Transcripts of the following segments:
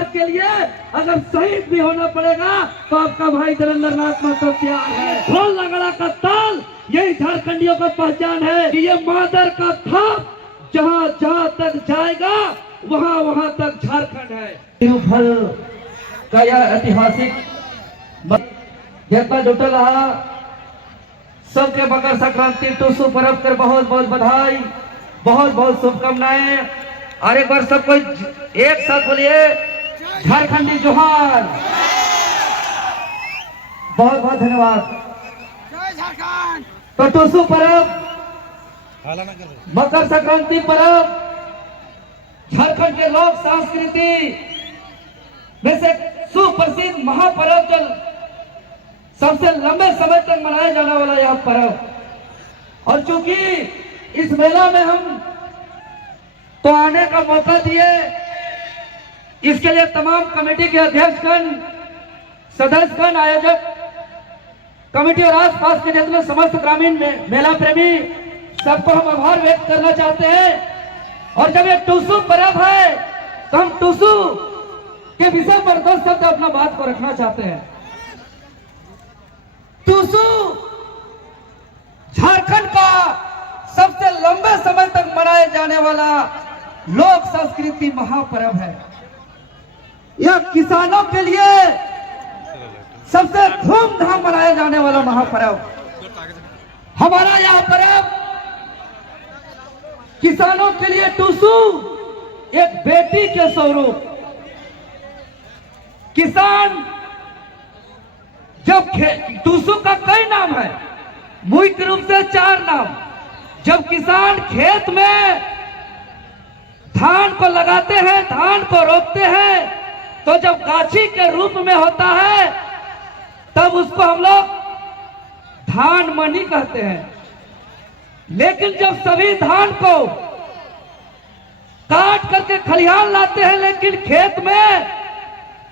अधिकार के लिए अगर शहीद भी होना पड़ेगा तो आपका भाई धीरेन्द्र नाथ महतो तैयार है। ढोल नगाड़ा का ताल यही झारखंडियों का पहचान है कि ये मादर का थाप जहाँ जहाँ तक जाएगा वहाँ वहाँ तक झारखंड है। तिरुफल का यह ऐतिहासिक जितना जुटल रहा सबके मकर संक्रांति टूसू पर्व कर बहुत बहुत बधाई, बहुत बहुत शुभकामनाएं। और एक बार सब कोई एक साथ बोलिए झारखंडी जोहार। बहुत बहुत धन्यवाद। तो टूसू पर्व, मकर संक्रांति पर्व झारखंड के लोक संस्कृति में से सुप्रसिद्ध महापर्व जो सबसे लंबे समय तक मनाया जाने वाला यह पर्व। और चूंकि इस मेला में हम तो आने का मौका दिए, इसके लिए तमाम कमेटी के अध्यक्षगण, सदस्यगण, आयोजक कमेटी और आसपास के क्षेत्र में समस्त ग्रामीण मेला प्रेमी सबको हम आभार व्यक्त करना चाहते हैं। और जब ये टूसू पर्व है तो हम टूसू के विषय पर दो शब्द अपना बात को रखना चाहते हैं। टूसू झारखंड का सबसे लंबे समय तक मनाए जाने वाला लोक संस्कृति महापर्व है। यह किसानों के लिए सबसे धूमधाम मनाया जाने वाला महापर्व। हमारा यह पर्व किसानों के लिए टूसू एक बेटी के स्वरूप। किसान जब टूसू का कई नाम है, मुख्य रूप से 4 नाम। जब किसान खेत में धान को लगाते हैं, धान को रोपते हैं, तो जब गाछी के रूप में होता है तब उसको हम लोग धान मनी कहते हैं। लेकिन जब सभी धान को काट करके खलिहान लाते हैं, लेकिन खेत में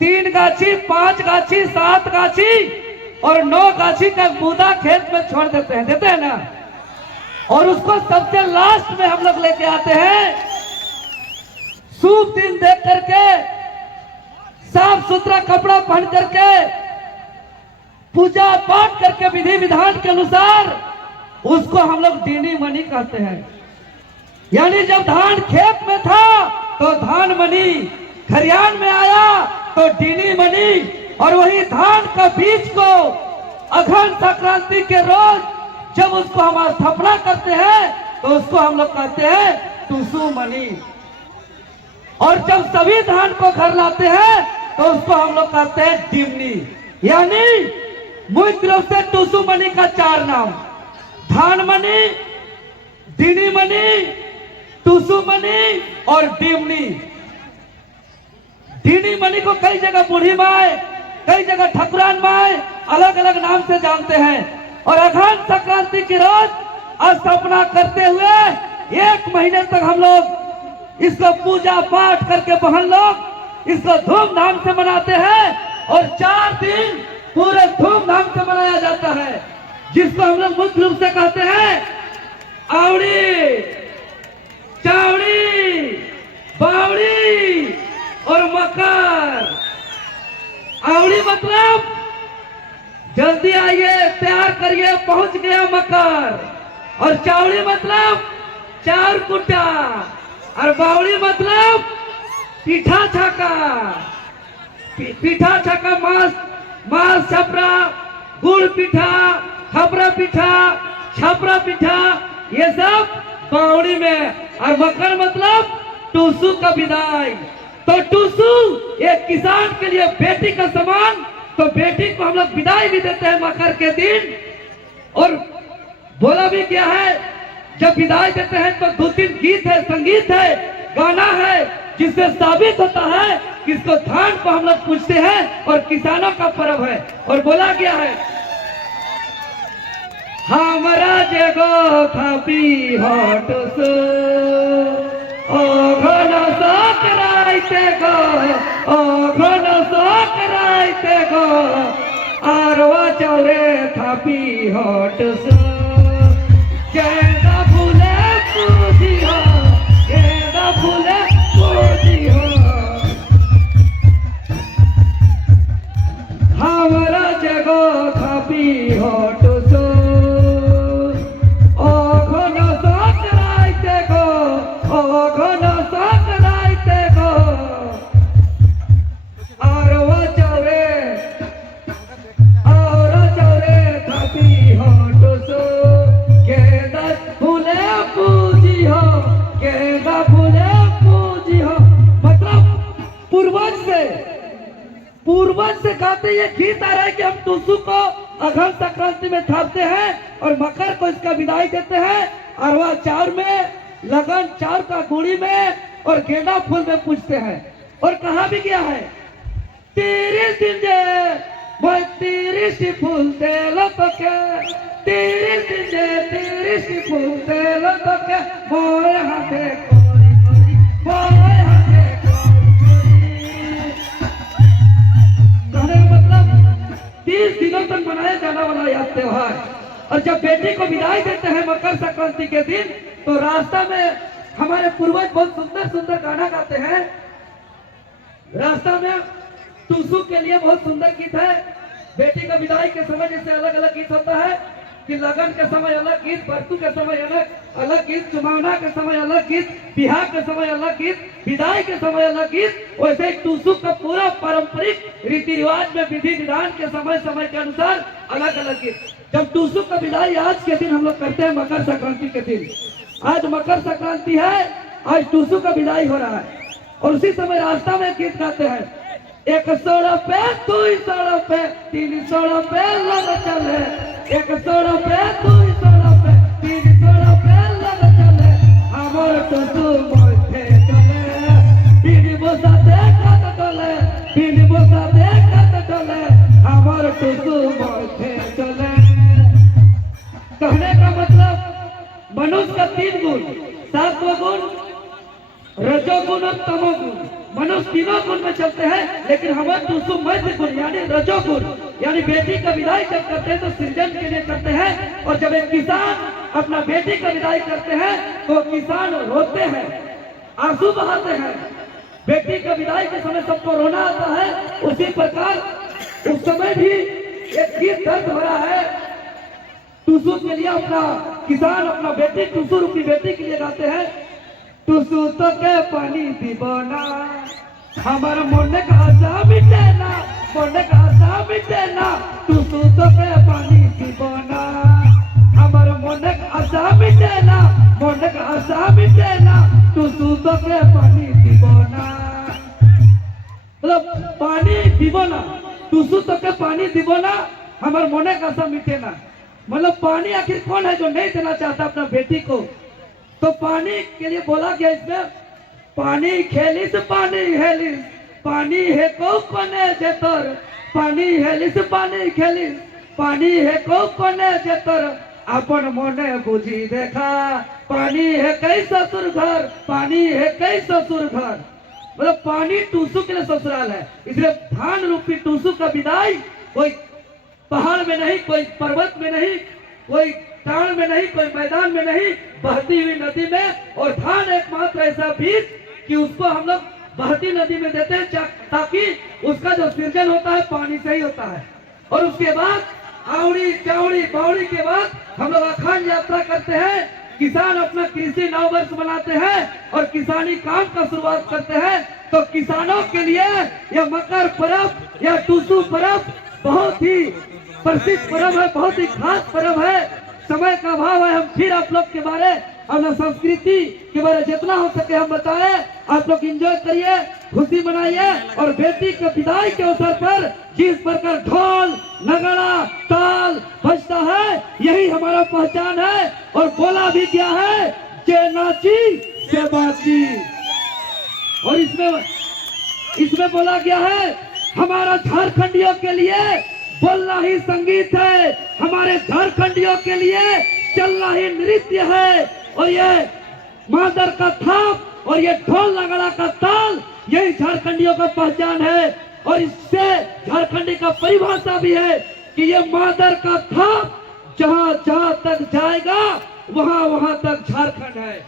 3 गाछी, 5 गाछी, 7 गाछी और 9 गाछी का बूदा खेत में छोड़ देते हैं ना। और उसको सबसे लास्ट में हम लोग लेके आते हैं, शुभ दिन देख करके, साफ सुथरा कपड़ा पहन करके, पूजा पाठ करके, विधि विधान के अनुसार उसको हम लोग डीनी मनी कहते हैं। यानी जब धान खेत में था तो धान मनी, खरियान में आया तो डीनी मनी, और वही धान का बीज को अघन संक्रांति के रोज जब उसको हम स्थापना करते हैं तो उसको हम लोग कहते हैं टूसू मनी। और जब सभी धान को घर लाते हैं तो उसको हम लोग कहते हैं डिमनी। यानी मुख्य रूप से टूसू मनी का 4 नाम, धान मनी, डीनी मनी, टूसू मनी और डिमनी। डीनी मनी को कई जगह बूढ़ी माए, कई जगह ठकुरान माए अलग अलग नाम से जानते हैं। और अघन संक्रांति की रोज स्थापना करते हुए 1 महीने तक हम लोग इसको पूजा पाठ करके बहन लोग इसको धूमधाम से मनाते हैं। और 4 दिन पूरे धूमधाम से मनाया जाता है, जिसको हम लोग मुख्य रूप से कहते हैं आवड़ी, चावड़ी, बावड़ी और मकर। आवड़ी मतलब जल्दी आइए, तैयार करिए, पहुंच गया मकर। और चावड़ी मतलब 4 कुटा, और बावड़ी मतलब पीठा छाका। पीठा छाका मांस छपरा, गुड़ पीठा, खपरा पीठा, छपरा पीठा, ये सब बावड़ी में। और मकर मतलब टूसू का विदाई। तो टूसू एक किसान के लिए बेटी का समान, तो बेटी को हम लोग विदाई भी देते हैं मकर के दिन। और बोला भी क्या है, जब विदाई देते हैं तो 2-3 गीत है, संगीत है, गाना है, जिससे साबित होता है कि इसको धान को हम लोग पूजते हैं और किसानों का पर्व है। और बोला गया है, हमरा जगो थापी हट सो ओ घन सकराइते गो, ओ घन सकराइते गो, आरवा चौरे थापी हट सो, गेंदा फूले पूजी हो, गेंदा फूले पूजी हो। पूर्वज से खाते ये गीत आ रहा है कि हम टूसू को अघन संक्रांति में थापते हैं और मकर को इसका विदाई देते हैं, अरवा चाउर में, लगन चाउर का गुड़ी में और गेंदा फूल में पूजते हैं। और कहा भी गया है, तेरे दिल मैं तेरे से फूल दे लो तो क्या, तेरे दिल तेरे से फूल दे लो तो क्या, मोरे हाथे कोरी कोरी, मोरे हाथे मतलब 30 दिनों तक मनाया जाने वाला यह त्योहार। और जब बेटी को विदाई देते हैं मकर संक्रांति के दिन, तो रास्ता में हमारे पूर्वज बहुत सुंदर सुंदर गाना गाते हैं। रास्ता में टूसू के लिए बहुत सुंदर गीत है। बेटी का विदाई के समय जैसे अलग अलग गीत होता है कि लगन के समय अलग गीत, बरतू के समय अलग गीत, चुमावना के समय अलग गीत, बिहार के समय अलग गीत, विदाई के समय अलग गीत, वैसे टूसू का पूरा पारंपरिक रीति रिवाज में विधि विधान के समय के अनुसार अलग अलग गीत। जब टूसू का विदाई आज के दिन हम लोग करते हैं, मकर संक्रांति के दिन, आज मकर संक्रांति है, आज टूसू का विदाई हो रहा है। और उसी समय रास्ता में गीत गाते हैं, 100 पे 200 पे 300 पे लग चले, 100 पे 200 पे 300 पे लग चले, हमर टूसू मोटे चले, बिन बोसा देखत चले, बिन बोसा देखत चले, हमर टूसू मोटे चले। कहने का मतलब मनुष्य का 3 गुण, सात्विक गुण, रजोगुण और तमोगुण, मनुष्य तीनों गुण में चलते हैं। लेकिन हमारे टूसू मध्य गुण यानी रजोगुण, यानी बेटी का विदाई जब करते हैं तो सृजन के लिए करते हैं। और जब एक किसान अपना बेटी का विदाई करते हैं तो किसान रोते हैं, आंसू बहाते हैं। बेटी का विदाई के समय सबको रोना आता है, उसी प्रकार उस समय भी एक गीत दर्द हो रहा है टूसू के लिए। अपना किसान अपना बेटी, टूसू रूपी बेटी के लिए गाते हैं, टूसू तो के पानी दीवाना, हमार मन का आशा मिटे ना, मन का आशा मिटे ना, टूसू तो के पानी दीवाना, हमार मन का आशा मिटे ना, मन का आशा मिटे ना, टूसू तो के पानी दीवाना। मतलब पानी दीवाना, टूसू तो के पानी दीवाना, हमार मन का आशा मिटे ना। मतलब पानी आखिर कौन है जो नहीं देना चाहता अपना बेटी को? तो पानी के लिए बोला गया इसमें, पानी खेलिस पानी हेलिस, पानी है को कोने जेतर, पानी हेलिस पानी खेलिस, पानी है को कोने जेतर, अपन मोने बुझी देखा, पानी है कई ससुर घर, पानी है कई ससुर घर। मतलब पानी टूसू के लिए ससुराल है। इसलिए धान रूपी टूसू का विदाई कोई पहाड़ में नहीं, कोई पर्वत में नहीं, कोई टाण में नहीं, कोई मैदान में नहीं, बहती हुई नदी में। और धान एकमात्र ऐसा बीज कि उसको हम लोग बहती नदी में देते हैं ताकि उसका जो सृजन होता है पानी से ही होता है। और उसके बाद आवड़ी चावड़ी बावड़ी के बाद हम लोग अखंड यात्रा करते हैं। किसान अपना कृषि नववर्ष बनाते हैं और किसानी काम का शुरुआत करते हैं। तो किसानों के लिए यह मकर पर्व या टूसू पर्व बहुत ही प्रसिद्ध पर्व है, बहुत ही खास पर्व है। समय का अभाव है, हम फिर आप लोग के बारे अपना संस्कृति के बारे जितना हो सके हम बताएं। आप लोग एंजॉय करिए, खुशी मनाइए। और बेटी के विदाई के अवसर पर जिस प्रकार ढोल नगाड़ा ताल बजता है, यही हमारा पहचान है। और बोला भी क्या है, जे नाची से बाची। और इसमें बोला गया है, हमारा झारखंडियों के लिए बोलना ही संगीत है, हमारे झारखंडियों के लिए चलना ही नृत्य है। और ये मादर का थाप और ये ढोल नगाड़ा का ताल, यही झारखंडियों का पहचान है। और इससे झारखंडी का परिभाषा भी है कि ये मादर का थाप जहां जहां तक जाएगा वहां वहां तक झारखंड है।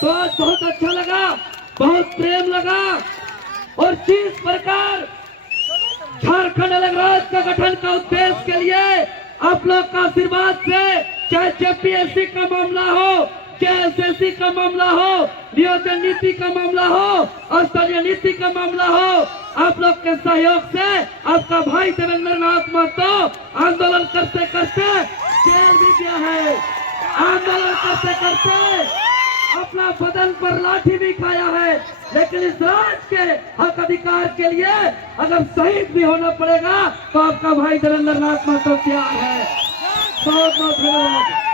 तो आज बहुत अच्छा लगा, बहुत प्रेम लगा। और जिस प्रकार झारखंड अलग राज्य का गठन का उद्देश्य के लिए आप लोग का आशीर्वाद से, चाहे जेपीएससी का मामला हो, चाहे एसएससी का मामला हो, नियोजन नीति का मामला हो, स्तरीय नीति का मामला हो, आप लोग के सहयोग से आपका भाई देवेंद्र नाथ महतो आंदोलन करते करते जेल भी गया है। आंदोलन करते करते अपना बदन पर लाठी भी खाया है, लेकिन इस राज के हक अधिकार के लिए अगर शहीद भी होना पड़ेगा तो आपका भाई धीरेन्द्र नाथ महतो तैयार है। बहुत बहुत धन्यवाद।